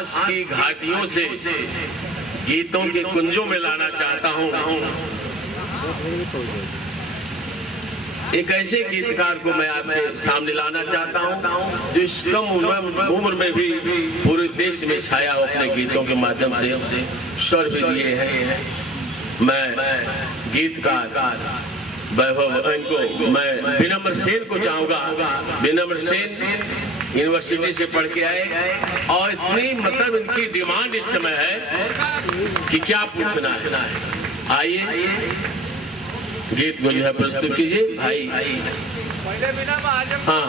इतिहास की घाटियों से गीतों के कुंजों में लाना चाहता हूँ। एक ऐसे गीतकार को मैं आपके सामने लाना चाहता हूँ जो इस कम उम्र में भी पूरे देश में छाया हो, अपने गीतों के माध्यम से स्वर भी दिए हैं। मैं गीतकार वैभव इनको मैं विनम्र सेन को चाहूंगा। विनम्र सेन यूनिवर्सिटी से पढ़ के आए और इतनी मतलब इनकी डिमांड इस समय है कि क्या पूछना है। आइए गीत को जो है प्रस्तुत कीजिए भाई। हाँ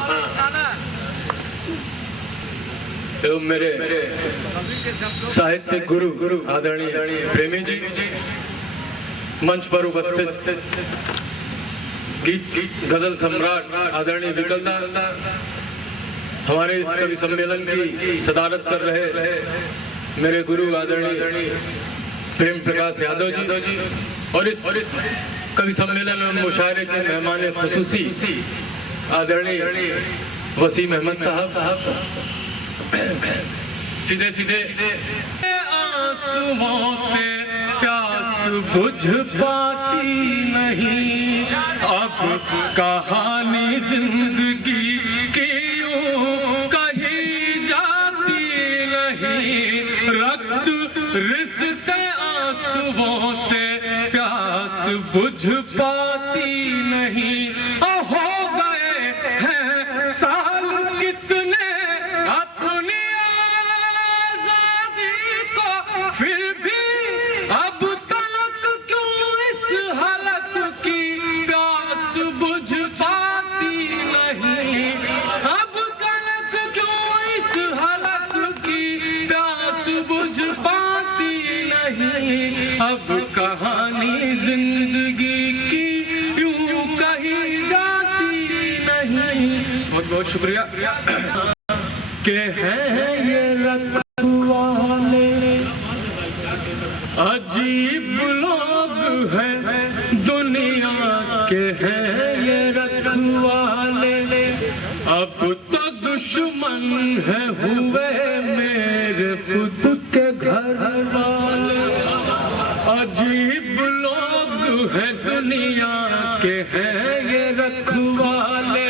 तो मेरे साहित्यिक गुरु आदरणीय प्रेमी जी, मंच पर उपस्थित गीत गजल सम्राट आदरणीय विकलदा, हमारे इस कवि सम्मेलन की सदारत कर रहे मेरे गुरु आदरणीय प्रेम प्रकाश यादव जी, और इस कवि सम्मेलन में मुशायरे के मेहमान खुसूसी आदरणीय वसीम अहमद साहब। सीधे सीधे आंसुओं से प्यास बुझ पाती नहीं, अब कहानी जिंदगी की यूं कही जाती नहीं, रक्त रिश्ते आंसुओं से प्यास बुझ पाती नहीं। हो गए हैं साल कितने अपनी आजादी को, फिर भी अब तक क्यों इस हालत की प्यास बुझ पाती नहीं, अब तक क्यों इस हालत की प्यास बुझ पाती नहीं, अब कहानी जिंदगी की यूं कही जाती नहीं। बहुत बहुत शुक्रिया। के हैं ये रखवाले अजीब लोग हैं दुनिया के, हैं ये रखवाले अब तो दुश्मन है हुए मेरे खुद के घर वाले। अजीब लोग हैं दुनिया के, हैं ये रखवाले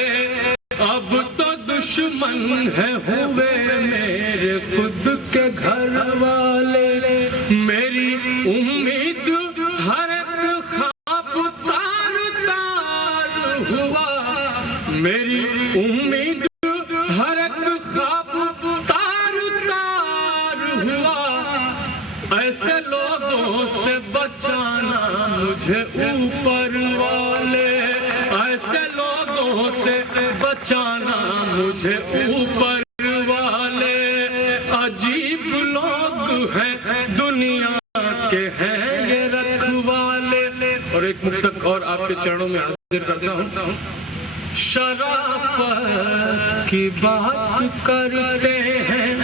अब तो दुश्मन है हुए मेरे खुद के घर वाले। मेरी उम्मीद हर एक ख्वाब तार तार हुआ, मेरी उम्मीद हर एक ख्वाब तार तार हुआ, ऐसे लोगों से बचाना मुझे ऊपर वाले, ऐसे लोगों से बचाना मुझे ऊपर वाले। अजीब लोग हैं दुनिया के, हैं ये रखवाले। और एक मुक्तक और आपके चरणों में हाजिर करता हूँ। शराफत की बात करते हैं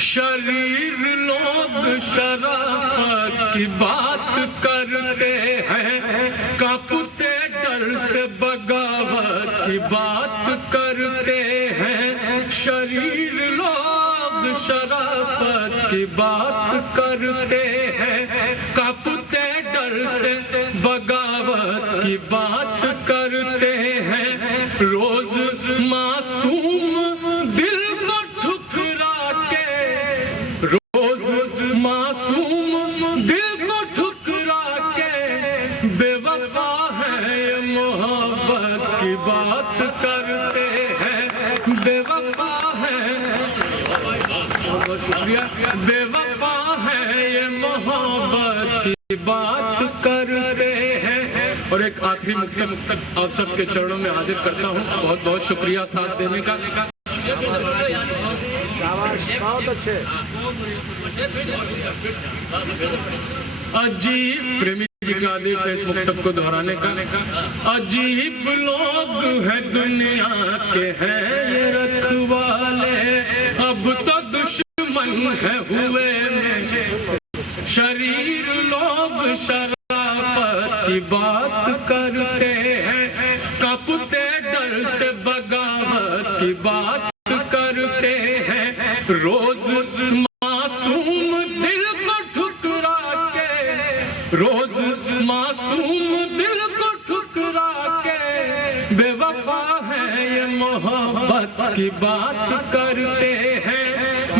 शरीर लोग, शराफत की बात करते हैं, कांपते डर से बगावत की बात करते हैं। शरीर लोग शराफत की बात करते हैं, कांपते डर से बगावत की बात करते हैं। रोज मासूम दिल को ठुकरा के, रोज मासूम दिल को ठुकरा के, बेवफा है ये मोहब्बत की बात करते हैं, बेवफा है, बेवफा है ये मोहब्बत की बात करते हैं। और एक आखिरी मुक्तक आप सबके चरणों में हाजिर करता हूँ। बहुत बहुत शुक्रिया साथ देने का। बहुत अच्छे। अजीब प्रेमी जी का आदेश है इस मुक्तक को दोहराने का। अजीब लोग हैं दुनिया के, हैं ये रखवाले अब तो दुश्मन है हुए में। शरीर लोग शराफत की बात करते हैं, कांपते डर से बगावत की बात करते हैं। रोज मासूम दिल को ठुकरा के, रोज मासूम दिल को ठुकरा के, बेवफा है ये मोहब्बत की बात करते हैं,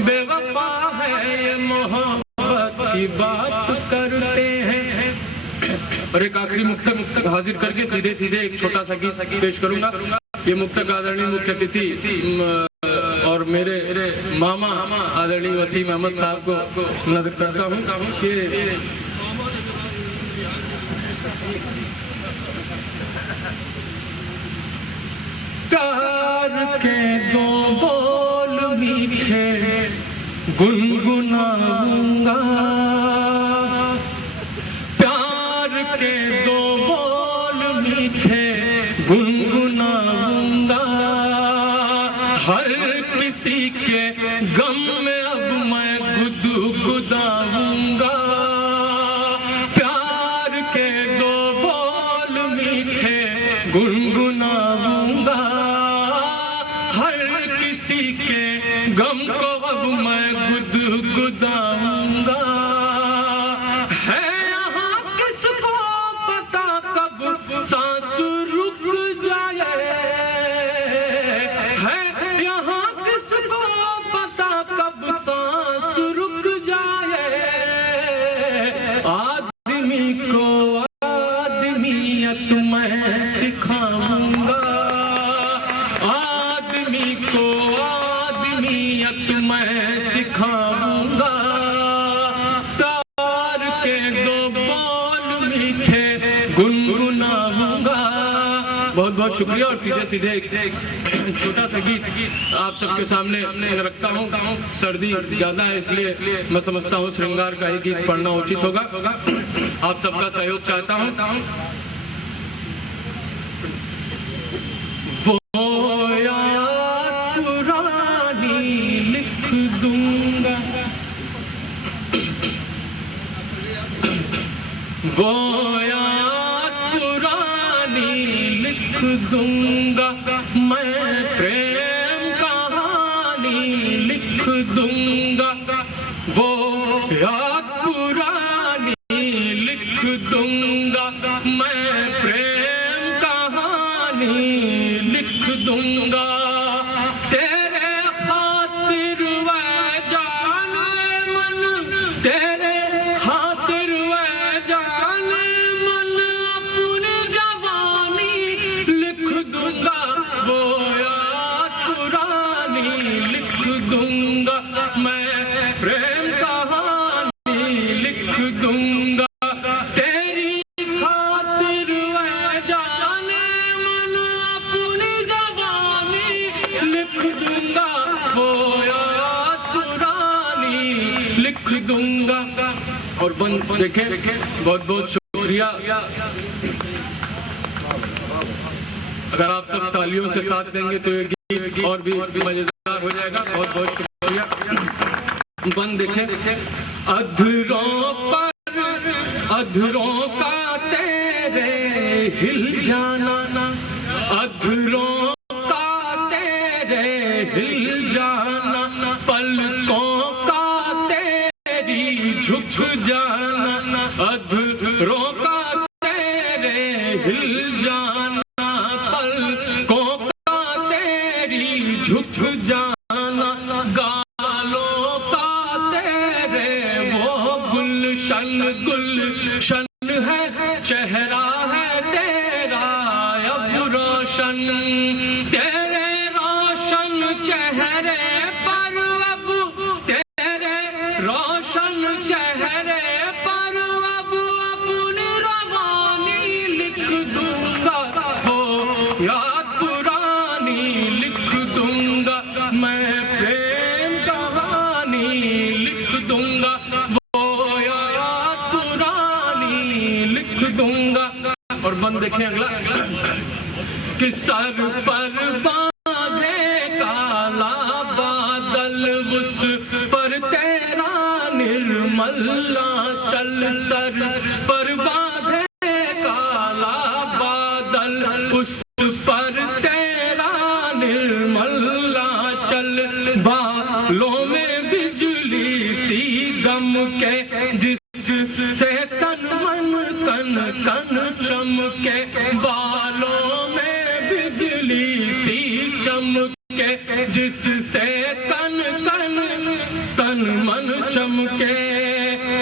बेवफा है ये मोहब्बत की बात करते हैं। और एक आखिरी मुक्तक हाजिर करके सीधे सीधे एक छोटा सा गीत पेश करूंगा। ये मुक्तक आदरणीय मुख्य अतिथि और मेरे मामा आदरणीय वसीम अहमद साहब को नजर करता हूँ कि प्यार के दो बोल मीठे गुनगुनाऊंगा, प्यार के दो बोल मीठे गुनगुनाऊंगा, हर किसी के गम में अब मैं गुदगुदाऊंगा, प्यार के दो बोल मीठे गुनगुनाऊंगा, हर किसी के गम को अब मैं गुदगुदाऊंगा। है यहाँ किसको पता कब सांस रुक जाए, है यहाँ किसको पता कब सांस रुक जाए, आदमी को आदमियत मैं सिखाऊंगा, आदमी को आदमियत मैं सिखाऊंगा, प्यार के दो बोल मीठे गुनगुनाऊंगा। बहुत बहुत शुक्रिया। और सीधे सीधे एक छोटा सा गीत आप सबके सामने रखता हूँ। सर्दी ज्यादा है इसलिए मैं समझता हूँ श्रृंगार का ही गीत पढ़ना उचित होगा। आप सबका सहयोग चाहता हूँ। वो याद पुरानी लिख दूंगा, वो याद पुरानी लिख दूंगा, मैं प्रेम कहानी लिख दूंगा, वो याद पुरानी लिख दूंगा, मैं प्रेम कहानी लिख दूंगा, तेरे खातिर वह जाने मन, तेरे खातिर वह जाने मन, अपनी जवानी लिख दूंगा, वो याद पुरानी लिख दूंगा, मैं प्रेम कहानी लिख दूंगा, तेरी खातिर वह जाने मन, अपनी जवानी लिख दूंगा, वो याद पुरानी लिख दूंगा। और बंद देखे, बहुत बहुत शुक्रिया। अगर आप सब तालियों से साथ देंगे तो ये गीत और भी मजेदार हो जाएगा। बहुत बहुत शुक्रिया। बंद देखे, अधरों का तेरे हिल जाना, अधरों का तेरे हिल जाना, पलकों का तेरी झुक जाना, अधरों का तेरे हिल जाना, पलकों का तेरी झुक जाना, गालों का तेरे वो गुलशन गुलशन है, चेहरा है तेरा अब रोशन, तेरे रोशन चेहरे पर अब, तेरे रोशन चेहरे पर अब अपनी रवानी लिख दूंगा, वो याद पुरानी लिख दूंगा, मैं प्रेम कहानी लिख दूंगा, वो याद पुरानी लिख दूंगा। और बंद देखें अगला, कि सर पर बांधे काला बादल, उस पर तेरा निर्मल आंचल, सर पर बांधे काला बादल, उस पर तेरा निर्मल आंचल, बालों में बिजली गम के जिससे तन मन कन कन चमके, बालों में बिजली सी चमके, जिससे कन कन तन मन चमके।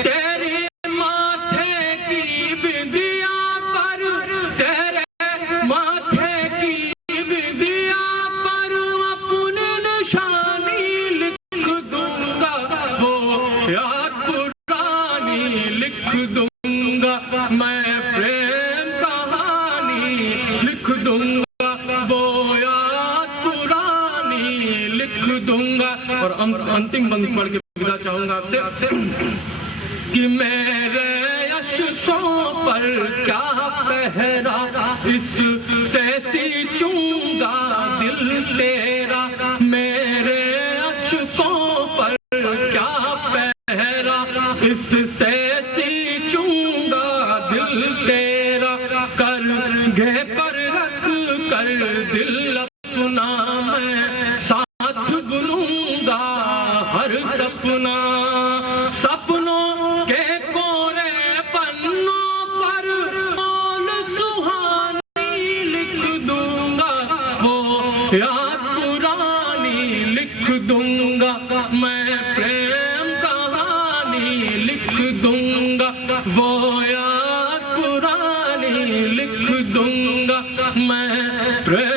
तेरे माथे की बिंदिया पर, तेरे माथे की बिंदिया पर अपनी निशानी लिख दूंगा, वो याद पुरानी लिख दूंगा, मैं प्रेम कहानी लिख दूंगा, वो याद पुरानी लिख दूंगा। और अंतिम पंक्ति पढ़ के विदा चाहूंगा आपसे कि मेरे अश्कों पर क्या पहरा, इससे सींचूंगा दिल तेरा, मेरे अश्कों पर क्या पहरा, इससे सींचूंगा दिल तेरा, कर घे पर रख कर दिल अपना मैं साथ बुनूंगा हर सपना, सपनों के कोरे पन्नों पर बोल सुहानी लिख दूंगा, वो याद पुरानी लिख दूंगा, मैं प्रेम कहानी लिख दूंगा, वो याद पुरानी लिख दूंगा, मैं प्रेम